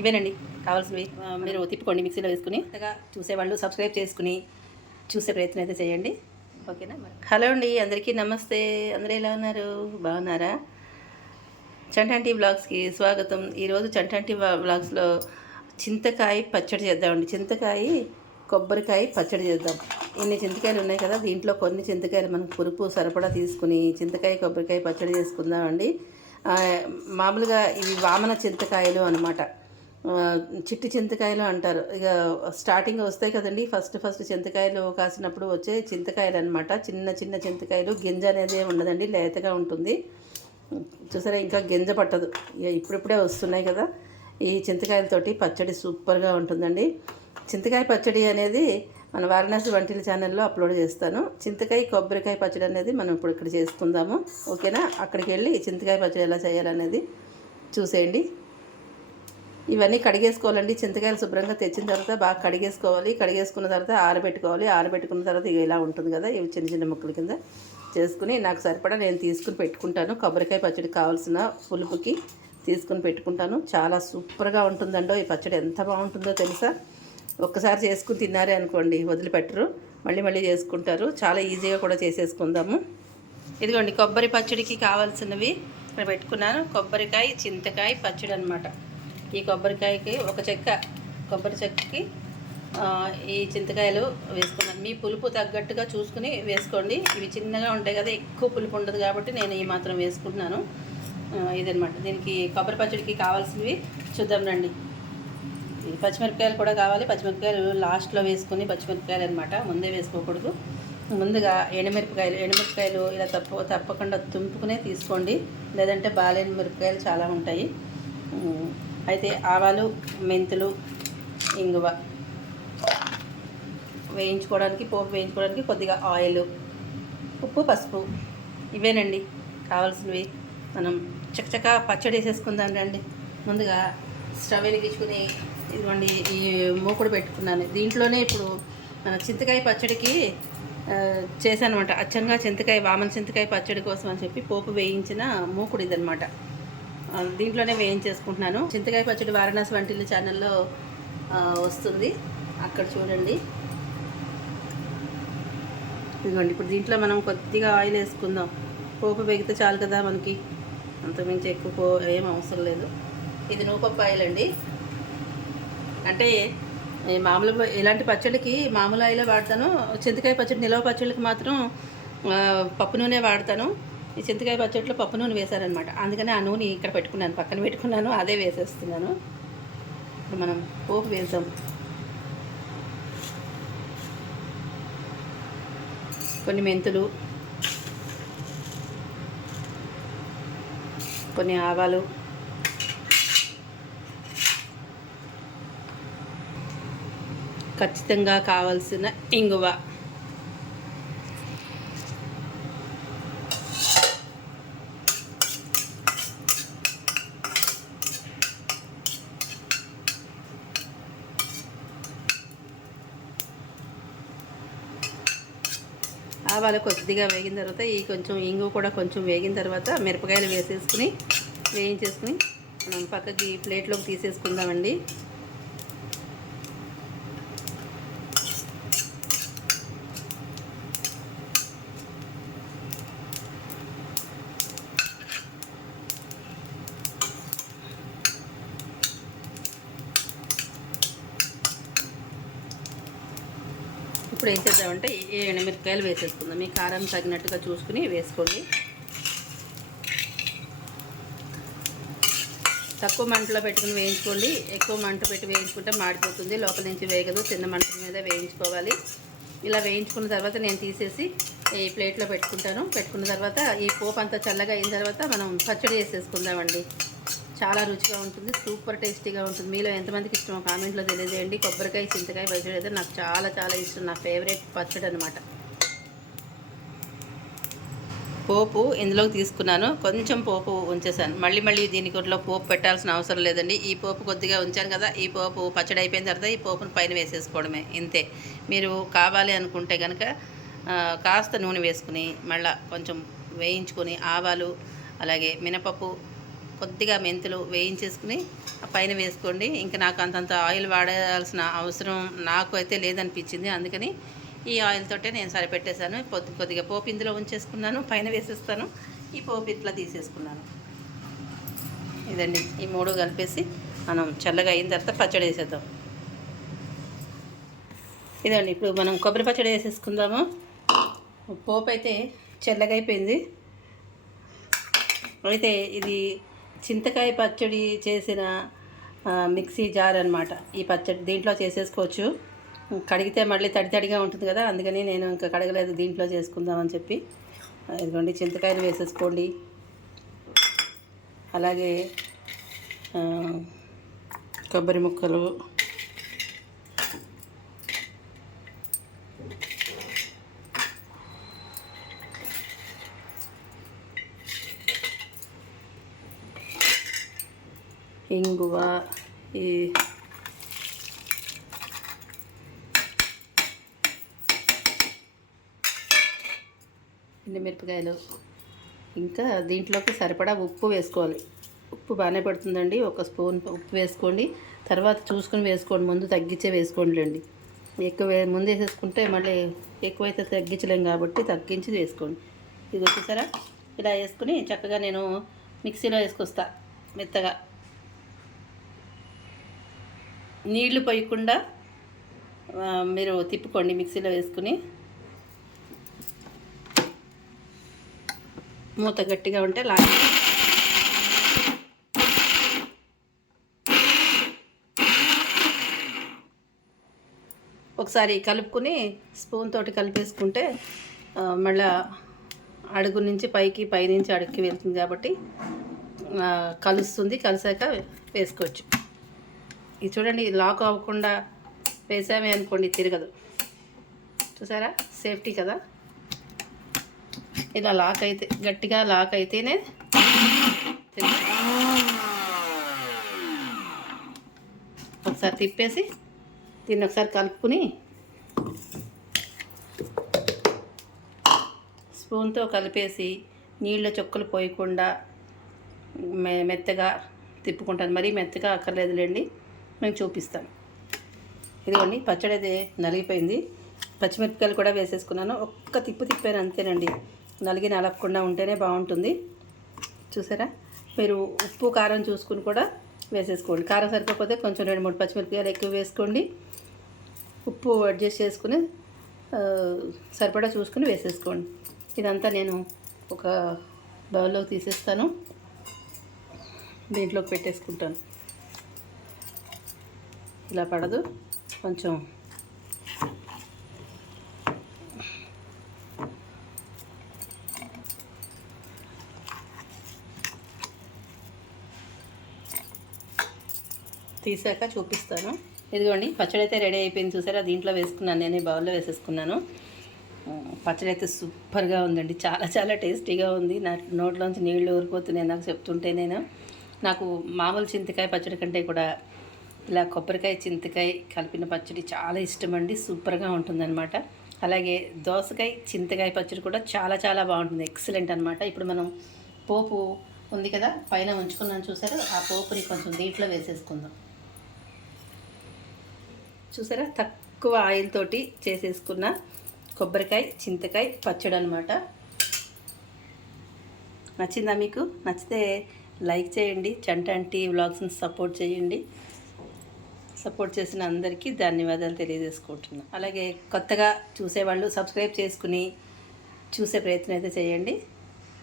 ఇవేనండి. కావాల్సినవి మీరు తిప్పుకోండి మిక్సీలో వేసుకుని. చూసేవాళ్ళు సబ్స్క్రైబ్ చేసుకుని చూసే ప్రయత్నం అయితే చేయండి. ఓకేనా హలో అండి అందరికీ నమస్తే. అందరూ ఎలా ఉన్నారు? బాగున్నారా? చంటాంటి బ్లాగ్స్కి స్వాగతం. ఈరోజు చంటాంటి బ్లాగ్స్లో చింతకాయ పచ్చడి చేద్దామండి. చింతకాయ కొబ్బరికాయ పచ్చడి చేద్దాం. ఇన్ని చింతకాయలు ఉన్నాయి కదా దీంట్లో కొన్ని చింతకాయలు మనకు పురుపు సరిపడా తీసుకుని చింతకాయ కొబ్బరికాయ పచ్చడి చేసుకుందామండి. మామూలుగా ఇవి వామన చింతకాయలు అనమాట చిట్టి చింతకాయలు అంటారు. ఇక స్టార్టింగ్ వస్తాయి కదండి. ఫస్ట్ ఫస్ట్ చింతకాయలు కాసినప్పుడు వచ్చే చింతకాయలు అనమాట చిన్న చిన్న చింతకాయలు గింజ అనేది ఉండదండి. లేతగా ఉంటుంది. చూసారా? ఇంకా గింజ పట్టదు. ఇక ఇప్పుడిప్పుడే వస్తున్నాయి కదా. ఈ చింతకాయలతోటి పచ్చడి సూపర్గా ఉంటుందండి. చింతకాయ పచ్చడి అనేది మన వారణాసి వంటిల ఛానల్లో అప్లోడ్ చేస్తాను. చింతకాయ కొబ్బరికాయ పచ్చడి అనేది మనం ఇప్పుడు ఇక్కడ చేసుకుందాము. ఓకేనా? అక్కడికి వెళ్ళి చింతకాయ పచ్చడి ఎలా చేయాలనేది చూసేయండి. ఇవన్నీ కడిగేసుకోవాలండి. చింతకాయలు శుభ్రంగా తెచ్చిన తర్వాత బాగా కడిగేసుకోవాలి. కడిగేసుకున్న తర్వాత ఆరబెట్టుకోవాలి. ఆరబెట్టుకున్న తర్వాత ఇవి ఇలా ఉంటుంది కదా ఇవి చిన్న చిన్న ముక్కల కింద చేసుకుని నాకు సరిపడా నేను తీసుకుని పెట్టుకుంటాను. కొబ్బరికాయ పచ్చడి కావాల్సిన పులుపుకి తీసుకుని పెట్టుకుంటాను. చాలా సూపర్గా ఉంటుందండో ఈ పచ్చడి ఎంత బాగుంటుందో తెలుసా? ఒక్కసారి చేసుకుని తిన్నారే అనుకోండి వదిలిపెట్టరు. మళ్ళీ మళ్ళీ చేసుకుంటారు. చాలా ఈజీగా కూడా చేసేసుకుందాము. ఇదిగోండి కొబ్బరి పచ్చడికి కావాల్సినవి ఇక్కడ పెట్టుకున్నాను. కొబ్బరికాయ చింతకాయ పచ్చడి అనమాట ఈ కొబ్బరికాయకి ఒక చెక్క కొబ్బరి చెక్కకి ఈ చింతకాయలు వేసుకున్నాను. మీ పులుపు తగ్గట్టుగా చూసుకుని వేసుకోండి. ఇవి చిన్నగా ఉంటాయి కదా ఎక్కువ పులుపు ఉండదు కాబట్టి నేను ఈ మాత్రం వేసుకుంటున్నాను. ఇదనమాట దీనికి కొబ్బరి పచ్చడికి కావాల్సినవి చూద్దాం రండి. పచ్చిమిరపకాయలు కూడా కావాలి. పచ్చిమిరపకాయలు లాస్ట్లో వేసుకుని పచ్చిమిరపకాయలు అనమాట ముందే వేసుకోకూడదు. ముందుగా ఎండుమిరపకాయలు ఎండుమిరపకాయలు ఇలా తప్ప తప్పకుండా తుంపుకునే తీసుకోండి. లేదంటే బాలేని మిరపకాయలు చాలా ఉంటాయి. అయితే ఆవాలు మెంతులు ఇంగువ వేయించుకోవడానికి పోపు వేయించుకోవడానికి కొద్దిగా ఆయిల్ ఉప్పు పసుపు ఇవేనండి. కావాల్సినవి మనం చకచకా పచ్చడి వేసేసుకుందాం రండి. ముందుగా స్టవ్ వెలిగించుకుని ఇదిగోండి ఈ మూకుడు పెట్టుకున్నాను. దీంట్లోనే ఇప్పుడు మన చింతకాయ పచ్చడికి చేశానమాట. అచ్చంగా చింతకాయ వామన చింతకాయ పచ్చడి కోసం అని చెప్పి పోపు వేయించిన మూకుడు ఇదనమాట దీంట్లోనే వేయించేసుకుంటున్నాను చింతకాయ పచ్చడి వారణాసి వంటిల్లు ఛానల్లో వస్తుంది. అక్కడ చూడండి. ఇదిగోండి ఇప్పుడు దీంట్లో మనం కొద్దిగా ఆయిల్ వేసుకుందాం. పోపు వేగితే చాలు కదా మనకి. అంతమించి ఎక్కువ పో ఏం అవసరం లేదు. ఇది నూపప్పు ఆయిల్ అండి అంటే మామూలు ఇలాంటి పచ్చడికి మామూలు ఆయిలే వాడతాను. చింతకాయ పచ్చడి నిలవ పచ్చడికి మాత్రం పప్పు నూనె వాడతాను. ఈ చింతకాయ పచ్చడిలో పప్పు నూనె వేశారనమాట. అందుకని ఆ నూనె ఇక్కడ పెట్టుకున్నాను పక్కన పెట్టుకున్నాను అదే వేసేస్తున్నాను. ఇప్పుడు మనం పోపు వేసాం కొన్ని మెంతులు కొన్ని ఆవాలు ఖచ్చితంగా కావాల్సిన ఇంగువ. ఆవాలు కొద్దిగా వేగిన తర్వాత ఈ కొంచెం ఇంగు కూడా కొంచెం వేగిన తర్వాత మిరపకాయలు వేసేసుకుని వేయించేసుకుని మనం పక్కకి ప్లేట్లోకి తీసేసుకుందామండి. ఇప్పుడు ఏం చేద్దామంటే ఏ ఎండుమిరపకాయలు వేసేసుకుందాం. మీ కారం తగినట్టుగా చూసుకుని వేసుకోండి. తక్కువ మంటలో పెట్టుకుని వేయించుకోండి. ఎక్కువ మంట పెట్టి వేయించుకుంటే మాడిపోతుంది. లోపల నుంచి వేగదు. చిన్న మంట మీద వేయించుకోవాలి. ఇలా వేయించుకున్న తర్వాత నేను తీసేసి ఈ ప్లేట్లో పెట్టుకుంటాను. పెట్టుకున్న తర్వాత ఈ పోపు అంతా చల్లగా అయిన తర్వాత మనం పచ్చడి వేసేసుకుందామండి. చాలా రుచిగా ఉంటుంది సూపర్ టేస్టీగా ఉంటుంది. మీలో ఎంతమందికి ఇష్టమో కామెంట్లో తెలియజేయండి. కొబ్బరికాయ చింతకాయ పచ్చడి అయితే నాకు చాలా చాలా ఇష్టం. నా ఫేవరెట్ పచ్చడి అనమాట పోపు ఇందులోకి తీసుకున్నాను. కొంచెం పోపు ఉంచేసాను మళ్ళీ మళ్ళీ దీనికి ఒంట్లో పోపు పెట్టాల్సిన అవసరం లేదండి. ఈ పోపు కొద్దిగా ఉంచాను కదా ఈ పోపు పచ్చడి అయిపోయిన తర్వాత ఈ పోపును పైన వేసేసుకోవడమే. ఇంతే. మీరు కావాలి అనుకుంటే కనుక కాస్త నూనె వేసుకుని మళ్ళీ కొంచెం వేయించుకొని ఆవాలు అలాగే మినపప్పు కొద్దిగా మెంతులు వేయించేసుకుని పైన వేసుకోండి. ఇంకా నాకు అంతంత ఆయిల్ వాడాల్సిన అవసరం నాకు అయితే లేదనిపించింది. అందుకని ఈ ఆయిల్ తోటే నేను సరిపెట్టేశాను. కొద్ది కొద్దిగా పోపు ఇందులో ఉంచేసుకున్నాను పైన వేసేస్తాను. ఈ పోపు ఇట్లా తీసేసుకున్నాను. ఇదండి ఈ మూడు కలిపేసి మనం చల్లగా అయిన తర్వాత పచ్చడి వేసేద్దాం. ఇదండి ఇప్పుడు మనం కొబ్బరి పచ్చడి వేసేసుకుందాము. పోపు అయితే చల్లగా అయిపోయింది. అయితే ఇది చింతకాయ పచ్చడి చేసిన మిక్సీ జార్ అనమాట ఈ పచ్చడి దీంట్లో చేసేసుకోవచ్చు. కడిగితే మళ్ళీ తడి తడిగా ఉంటుంది కదా అందుకని నేను ఇంకా కడగలేదు. దీంట్లో చేసుకుందామని చెప్పి. ఇదిగోండి చింతకాయలు వేసేసుకోండి. అలాగే కొబ్బరి ముక్కలు ఇంగువ ఈ మిరపకాయలు ఇంకా దీంట్లోకి సరిపడా ఉప్పు వేసుకోవాలి. ఉప్పు బాగానే పడుతుందండి. ఒక స్పూన్ ఉప్పు వేసుకోండి. తర్వాత చూసుకొని వేసుకోండి. ముందు తగ్గించే వేసుకోండిలేండి ఎక్కువ ముందు వేసేసుకుంటే మళ్ళీ ఎక్కువైతే తగ్గించలేం కాబట్టి తగ్గించి వేసుకోండి. ఇది వచ్చేసారా ఇలా వేసుకుని చక్కగా నేను మిక్సీలో వేసుకొస్తా మెత్తగా. నీళ్ళు పోయకుండా మీరు తిప్పుకోండి మిక్సీలో వేసుకుని. మూత గట్టిగా ఉంటే లాగి ఒకసారి కలుపుకుని స్పూన్ తోటి కలిపేసుకుంటే మళ్ళీ మళ్ళా అడుగు నుంచి పైకి పైనుంచి అడుగుకి వెళ్తుంది కాబట్టి కలుస్తుంది కలిసాక వేసుకోవచ్చు. ఇది చూడండి లాక్ అవ్వకుండా వేసామే అనుకోండి తిరగదు. చూసారా? సేఫ్టీ కదా? ఇలా లాక్ అయితే గట్టిగా లాక్ అయితేనే ఒకసారి తిప్పేసి దీన్ని ఒకసారి కలుపుకుని స్పూన్తో కలిపేసి నీళ్ళ చొక్కలు పోయకుండా మె మెత్తగా తిప్పుకుంటాను. మరీ మెత్తగా అక్కర్లేదులేండి. నేను చూపిస్తాను. ఇదిగోండి పచ్చడి అయితే నలిగిపోయింది. పచ్చిమిరపకాయలు కూడా వేసేసుకున్నాను. ఒక్క తిప్పు తిప్పాను అంతేనండి. నలిగి నలగకుండా ఉంటేనే బాగుంటుంది. చూసారా? మీరు ఉప్పు కారం చూసుకుని కూడా వేసేసుకోండి. కారం సరిపోతే కొంచెం రెండు మూడు పచ్చిమిరపకాయలు ఎక్కువ వేసుకోండి. ఉప్పు అడ్జస్ట్ చేసుకుని సరిపడా చూసుకుని వేసేసుకోండి. ఇదంతా నేను ఒక బౌల్లోకి తీసేస్తాను. దీంట్లోకి పెట్టేసుకుంటాను. ఇలా పడదు. కొంచెం తీసాక చూపిస్తాను. ఇదిగోండి పచ్చడి అయితే రెడీ అయిపోయింది చూసారా? దీంట్లో వేసుకున్నాను నేను బౌల్లో వేసేసుకున్నాను. పచ్చడి అయితే సూపర్గా ఉందండి. చాలా చాలా టేస్టీగా ఉంది. నా నోట్లోంచి నీళ్ళు ఊరిపోతున్నాయి నాకు చెప్తుంటే నేను. నాకు మామూలు చింతకాయ పచ్చడి కంటే కూడా ఇలా కొబ్బరికాయ చింతకాయ కలిపిన పచ్చడి చాలా ఇష్టం అండి సూపర్గా ఉంటుందన్నమాట. అలాగే దోసకాయ చింతకాయ పచ్చడి కూడా చాలా చాలా బాగుంటుంది. ఎక్సలెంట్ అనమాట ఇప్పుడు మనం పోపు ఉంది కదా పైన ఉంచుకున్నాను చూసారా? ఆ పోపుని కొంచెం దీంట్లో వేసేసుకుందాం. చూసారా? తక్కువ ఆయిల్ తోటి చేసేసుకున్న కొబ్బరికాయ చింతకాయ పచ్చడి అనమాట నచ్చిందా మీకు? నచ్చితే లైక్ చేయండి. చంటంటి వ్లాగ్స్ని సపోర్ట్ చేయండి. సపోర్ట్ చేసిన అందరికీ ధన్యవాదాలు తెలియజేసుకుంటున్నాను. అలాగే కొత్తగా చూసేవాళ్ళు సబ్స్క్రైబ్ చేసుకుని చూసే ప్రయత్నం అయితే చేయండి.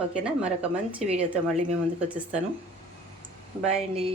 ఓకేనా? మరొక మంచి వీడియోతో మళ్ళీ మీ ముందుకు వచ్చేస్తాను. బాయ్ అండి.